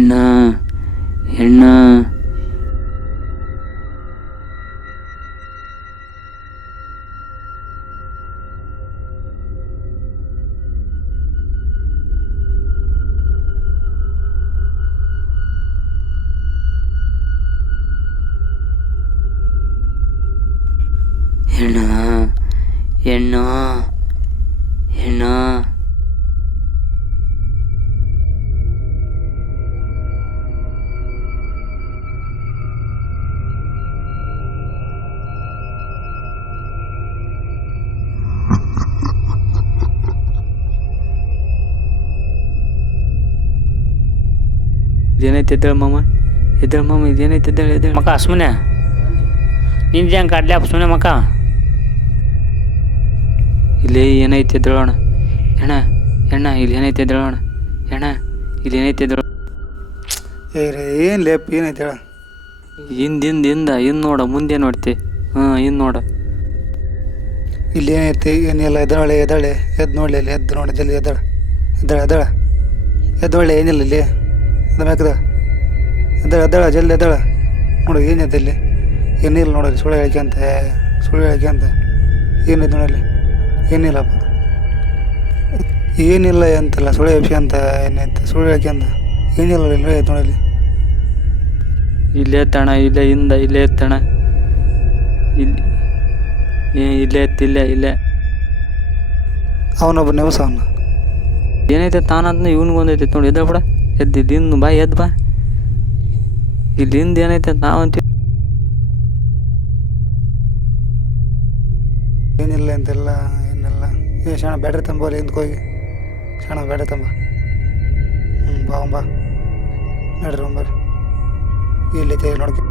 ಹೆಣ್ಣ ಹೆಣ್ಣ ಹೆಣ್ಣ ಹೆಣ್ಣ ಹೆಣ್ಣ ಇದೇನೈತೆ ಎದ್ದೇಳ ಮಾಮ ಇದೇನೈತೆ ಎದ್ದೇಳ ಮಕ್ಕ ಸುಮ್ಮನೆ ನಿಂದು ಹೆಂಗೆ ಕಾಡ್ಲ್ಯಾಪ ಸುಮ್ಮನೆ ಮಕ್ಕ. ಇಲ್ಲಿ ಏನೈತೆ ಎದ್ದೇಳೋಣ ಹೆಣ್ಣ ಇಲ್ಲಿ ಏನೈತೆ ಎದ್ದೇಳೋಣ ಹೆಣ್ಣ ಇಲ್ಲಿ ಏನೈತೆ ಎದ್ದೇಳ ಏನು ಲೇಪ್ ಏನೈತೆ ಹೇಳ. ಹಿಂದ ನೋಡ ಮುಂದೆ ನೋಡ್ತಿ ಹಿಂದ್ ನೋಡ. ಇಲ್ಲಿ ಏನೈತಿ ಏನಿಲ್ಲ. ಎದ್ದೊಳ್ಳೆ ಎದ್ದು ನೋಡಲಿ ಅಲ್ಲಿ ಎದ್ದು ನೋಡಿ ಜಲ್ದಿ ಎದ್ದಳ ಎದ್ದೊಳ್ಳೆ ಏನಿಲ್ಲ ಇಲ್ಲಿ ಬೇಕದ ಎದ್ದಳ ಜಲ್ದಿ ಎದ್ದಳ ನೋಡು ಏನೈತೆ ಇಲ್ಲಿ ಏನಿಲ್ಲ ನೋಡಲಿ. ಸುಳ್ಳು ಹೇಳ್ಕೊಂತ ಏನೈತೆ ನೋಡಲ್ಲಿ ಏನಿಲ್ಲಪ್ಪ ಏನಿಲ್ಲ ಅಂತಲ್ಲ ಸುಳ್ಳು ಹೇಳ್ಕೊಂತ ಏನೈತೆ ಸುಳ್ಳು ಹೇಳ್ಕೊಂತ ಏನಿಲ್ಲ ಇಲ್ಲಿ ಐತೆ ನೋಡಲ್ಲಿ. ಇಲ್ಲೇ ಎತ್ತಣ ಇಲ್ಲೇ ಎತ್ತಣ ಇಲ್ಲೇ ಇಲ್ಲೇ ಅವನೊಬ್ಬ ನೆವಸ ಅವನು ಏನೈತೆ ತಾನಂತ ಇವನಿಗೊಂದೈತೆ ನೋಡಿ. ಎದ್ದ ಬಿಡ ಇಲ್ಲಿಂದ ಬಾ ಎದ್ದು ಬಾ ಇಲ್ಲಿಂದ ಏನೈತೆ ನಾವಂತೀವಿ ಏನಿಲ್ಲ ಅಂತೆಲ್ಲ ಏನಿಲ್ಲ. ಶಾಣ ಬ್ಯಾಟ್ರಿ ತಂಬೋಲಿ ಹಿಂದಕ್ಕೆ ಹೋಗಿ ಶಾಣ ಬ್ಯಾಟ್ರಿ ತಂಬ ಬಾ ನಡ್ರಿ ಬರ್ರಿ ಇಲ್ಲಿ ನೋಡ್ಕೊ